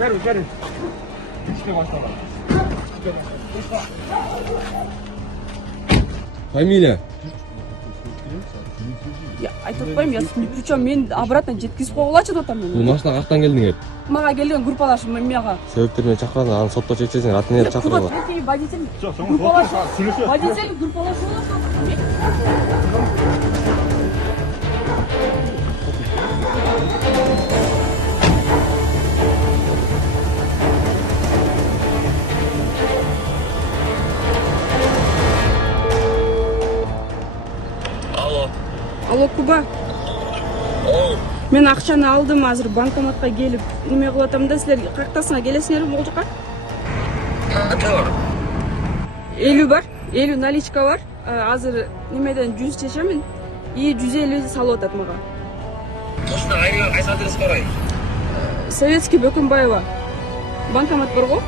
Beri. İşte başla. Фамилия? Я айтып атпайм, я причем мен обратно жеткизип койгулачы деп атам Бул мен. машина каяктан келдиңер? Мага келген группалашым мага. Себептерин чакырганда аны сотто чечесиң, атын ээрчи чакыргыла. Водитель Водитель группалашып Алло, Куба. Мен акчаны алдым, азыр банкоматка келип, неме кылып атам да, силер каяктасыңар, келесиңерби бул жака? Канча бар? 50 бар, 50 наличка бар. Азыр немеден 100 чечемин. И 150 салып атат мага. Ушуна айрылган кайсы адрес бар ай? Советский Бөкөнбаева. Банкомат бар го?